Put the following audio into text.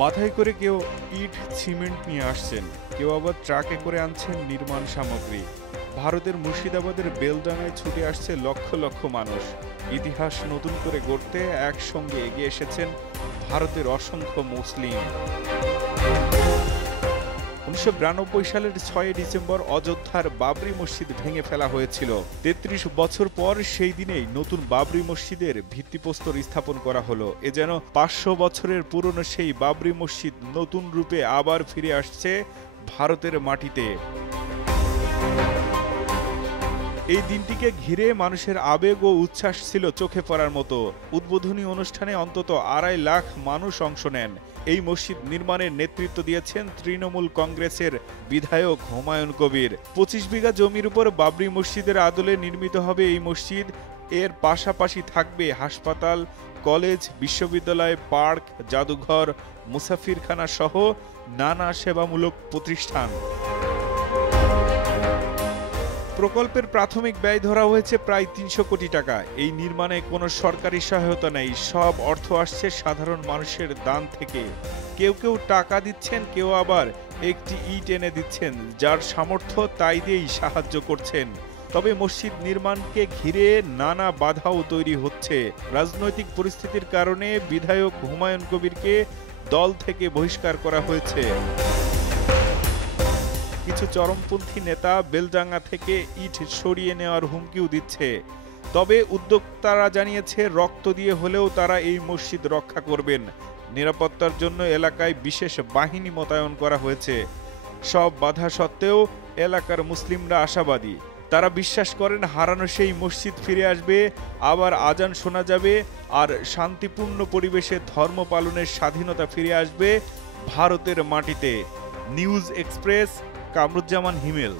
মাথায় করে কেউ ইট সিমেন্ট নিয়ে আসছেন, কেউ আবার ট্রাকে করে আনছেন নির্মাণ সামগ্রী। ভারতের মুর্শিদাবাদের বেলডাঙায় ছুটে আসছে লক্ষ লক্ষ মানুষ। ইতিহাস নতুন করে গড়তে একসঙ্গে এগিয়ে এসেছেন ভারতের অসংখ্য মুসলিম। 1992 সালের 6 ডিসেম্বর অযোধ্যার বাবরি মসজিদ ভেঙে ফেলা হয়েছিল। 33 বছর পর সেই দিনেই নতুন বাবরি মসজিদের ভিত্তিপ্রস্তর স্থাপন করা হলো। এ যেন 500 বছরের পুরনো সেই বাবরি মসজিদ নতুন রূপে আবার ফিরে আসছে ভারতের মাটিতে। এই দিনটিকে ঘিরে মানুষের আবেগ ও উচ্ছ্বাস ছিল চোখে পড়ার মতো। উদ্বোধনী অনুষ্ঠানে অন্তত 2.5 লাখ মানুষ অংশ নেন। এই মসজিদ নির্মাণের নেতৃত্ব দিয়েছেন তৃণমূল কংগ্রেসের বিধায়ক হুমায়ুন কবির। 25 বিঘা জমির উপর বাবরি মসজিদের আদলে নির্মিত হবে এই মসজিদ। এর পাশাপাশি থাকবে হাসপাতাল, কলেজ, বিশ্ববিদ্যালয়, পার্ক, জাদুঘর, মুসাফিরখানা সহ নানা সেবামূলক প্রতিষ্ঠান। প্রকল্পের প্রাথমিক ব্যয় ধরা হয়েছে প্রায় 300 কোটি টাকা। এই নির্মাণে কোনো সরকারি সহায়তা নেই, সব অর্থ আসছে সাধারণ মানুষের দান থেকে। কেউ কেউ টাকা দিচ্ছেন, কেউ আবার একটি ইট এনে দিচ্ছেন, যার সামর্থ্য তাই দিয়েই সাহায্য করছেন। তবে মসজিদ নির্মাণকে ঘিরে নানা বাধাও তৈরি হচ্ছে। রাজনৈতিক পরিস্থিতির কারণে বিধায়ক হুমায়ুন কবিরকে দল থেকে বহিষ্কার করা হয়েছে। কিছু চরমপন্থী নেতা বেলডাঙ্গা থেকে ইট সরিয়ে নেওয়ার হুমকিও দিচ্ছে। তবে উদ্যোক্তারা জানিয়েছে রক্ত দিয়ে হলেও তারা এই মসজিদ রক্ষা করবেন। নিরাপত্তার জন্য এলাকায় বিশেষ বাহিনী মোতায়েন করা হয়েছে। সব বাধা সত্ত্বেও এলাকার মুসলিমরা আশাবাদী। তারা বিশ্বাস করেন হারানো সেই মসজিদ ফিরে আসবে, আবার আজান শোনা যাবে, আর শান্তিপূর্ণ পরিবেশে ধর্ম পালনের স্বাধীনতা ফিরে আসবে ভারতের মাটিতে। নিউজ এক্সপ্রেস, কামরুজ্জামান হিমেল।